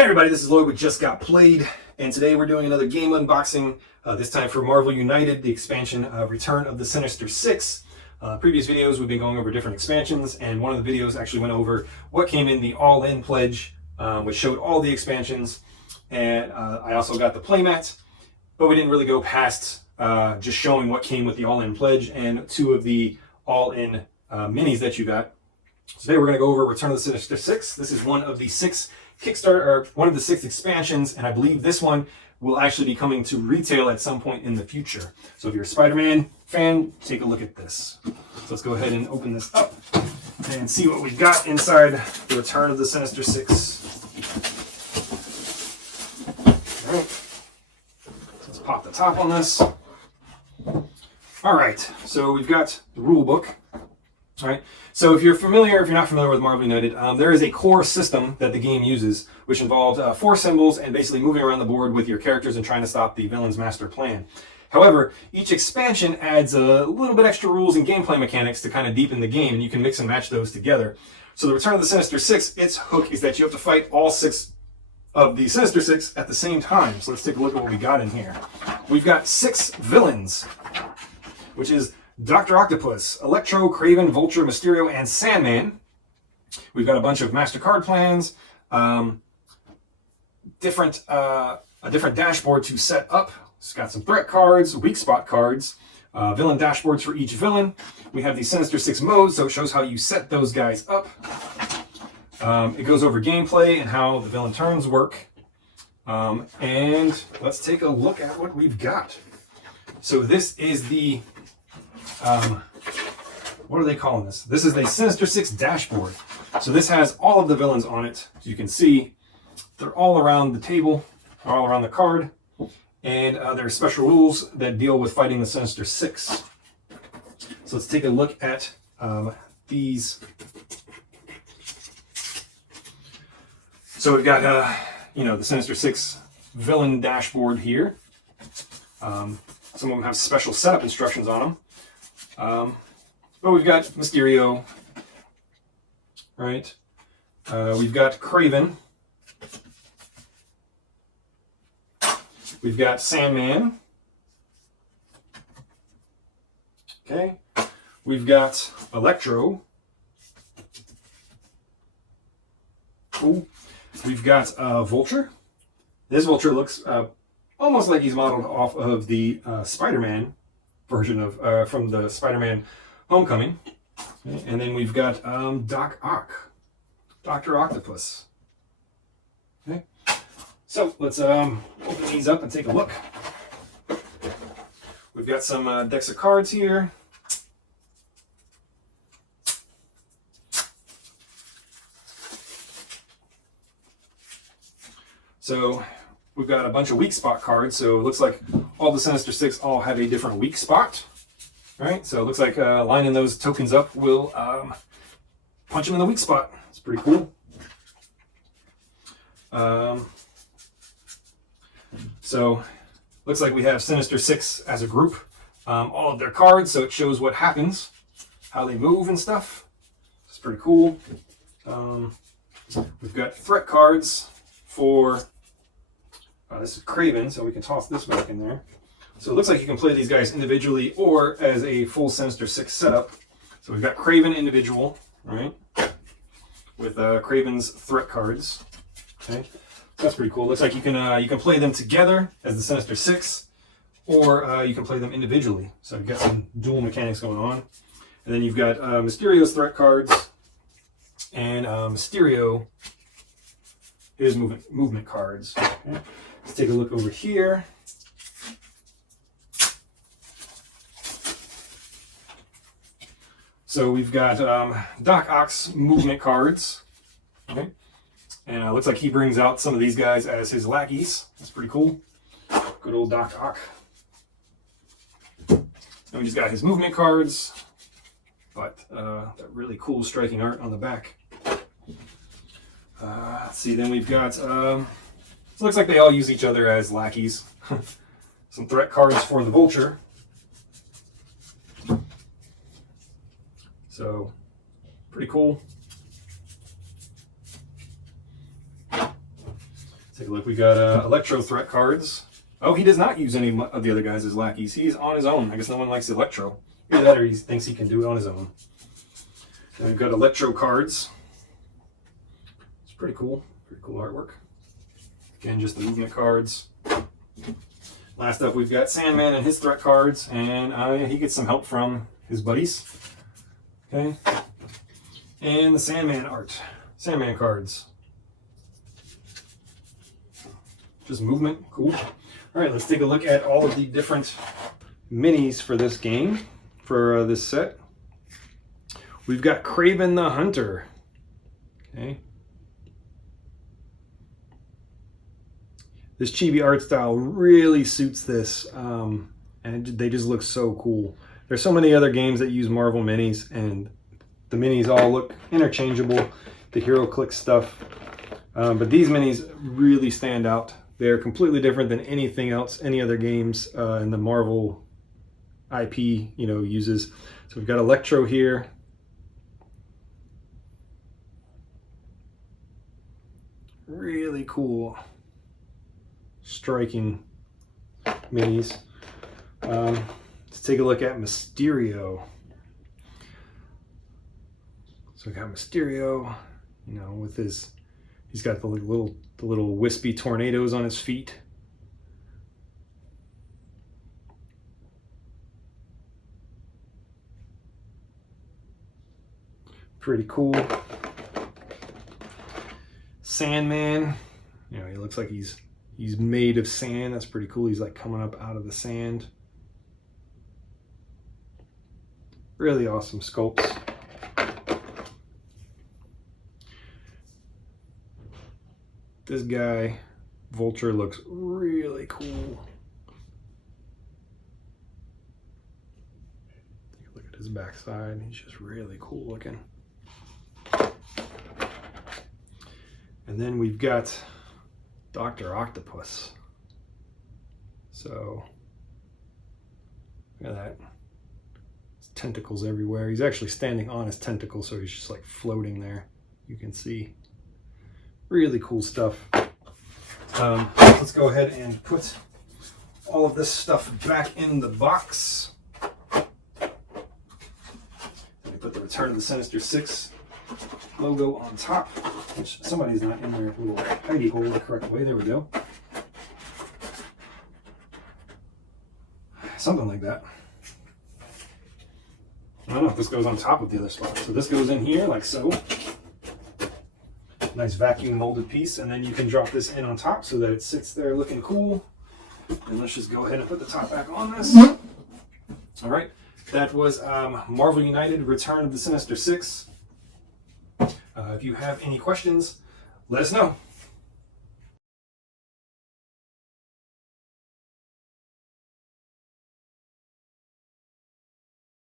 Hey everybody, this is Lloyd with Just Got Played, and today we're doing another game unboxing, this time for Marvel United, the expansion Return of the Sinister Six. Previous videos we've been going over different expansions, and one of the videos actually went over what came in the all-in pledge, which showed all the expansions, and I also got the playmat, but we didn't really go past just showing what came with the all-in pledge and two of the all-in minis that you got. So today we're going to go over Return of the Sinister Six. This is one of the six Kickstarter, or one of the six expansions, and I believe this one will actually be coming to retail at some point in the future. So if you're a Spider-Man fan, take a look at this. So let's go ahead and open this up and see what we've got inside the Return of the Sinister Six. All right, so let's pop the top on this. All right, so we've got the rule book. All right, so if you're not familiar with Marvel United, there is a core system that the game uses, which involved 4 symbols and basically moving around the board with your characters and trying to stop the villain's master plan. However, each expansion adds a little bit extra rules and gameplay mechanics to kind of deepen the game, and you can mix and match those together. So the Return of the Sinister Six, its hook is that you have to fight all 6 of the Sinister Six at the same time. So let's take a look at what we got in here. We've got 6 villains, which is Dr. Octopus, Electro, Craven, Vulture, Mysterio, and Sandman. We've got a bunch of master card plans, a different dashboard to set up. It's got some threat cards, weak spot cards, villain dashboards for each villain. We have the Sinister Six modes, so it shows how you set those guys up. It goes over gameplay and how the villain turns work. And let's take a look at what we've got. So this is the what are they calling this? This is the Sinister Six Dashboard. So this has all of the villains on it. As you can see, they're all around the table, all around the card, and there are special rules that deal with fighting the Sinister Six. So let's take a look at these. So we've got the Sinister Six villain dashboard here. Some of them have special setup instructions on them. But we've got Mysterio, right? We've got Craven. We've got Sandman. Okay. We've got Electro. Cool. We've got Vulture. This Vulture looks almost like he's modeled off of the Spider-Man version of from the Spider-Man Homecoming. Okay. And then we've got Dr. Octopus. Okay. So let's open these up and take a look. We've got some decks of cards here. So we've got a bunch of weak spot cards, so it looks like all the Sinister Six all have a different weak spot, right? So it looks like lining those tokens up will punch them in the weak spot. It's pretty cool. So looks like we have Sinister Six as a group, all of their cards, so it shows what happens, how they move and stuff. It's pretty cool. We've got threat cards for this is Craven, so we can toss this back in there. So it looks like you can play these guys individually or as a full Sinister Six setup. So we've got Craven individual, right, with Craven's threat cards. Okay, so that's pretty cool. Looks like you can play them together as the Sinister Six, or you can play them individually. So you've got some dual mechanics going on. And then you've got Mysterio's threat cards, and Mysterio, his movement cards. Okay. Let's take a look over here. So we've got Doc Ock's movement cards. Okay. And it looks like he brings out some of these guys as his lackeys. That's pretty cool. Good old Doc Ock. And we just got his movement cards, but that really cool striking art on the back. Let's see, then we've got, so it looks like they all use each other as lackeys. Some threat cards for the Vulture. So, pretty cool. a look. We got Electro threat cards. Oh, he does not use any of the other guys as lackeys. He's on his own. I guess no one likes Electro. Either that or he thinks he can do it on his own. And we've got Electro cards. It's pretty cool. Pretty cool artwork. Again, just the movement cards. Last up, we've got Sandman and his threat cards. And he gets some help from his buddies. Okay. And the Sandman art. Sandman cards. Just movement. Cool. All right, let's take a look at all of the different minis for this game, for this set. We've got Craven the Hunter. Okay. This chibi art style really suits this, and they just look so cool. There's so many other games that use Marvel minis, and the minis all look interchangeable, the HeroClix stuff. But these minis really stand out. They're completely different than anything else, any other games in the Marvel IP, uses. So we've got Electro here. Really cool, striking minis. Let's take a look at Mysterio. So we got Mysterio, with he's got the little wispy tornadoes on his feet. Pretty cool. Sandman, he looks like he's made of sand. That's pretty cool. He's like coming up out of the sand. Really awesome sculpts. This guy, Vulture, looks really cool. Take a look at his backside. He's just really cool looking. And then we've got Dr. Octopus. So, look at that. His tentacles everywhere. He's actually standing on his tentacles, so he's just like floating there. You can see. Really cool stuff. Let's go ahead and put all of this stuff back in the box. Let me put the Return of the Sinister Six logo on top, which somebody's not in their little hidey hole the correct way. There we go. Something like that. I don't know if this goes on top of the other spot. So this goes in here like so. Nice vacuum molded piece, and then you can drop this in on top so that it sits there looking cool. And let's just go ahead and put the top back on this. All right, that was Marvel United Return of the Sinister Six. If you have any questions, let us know.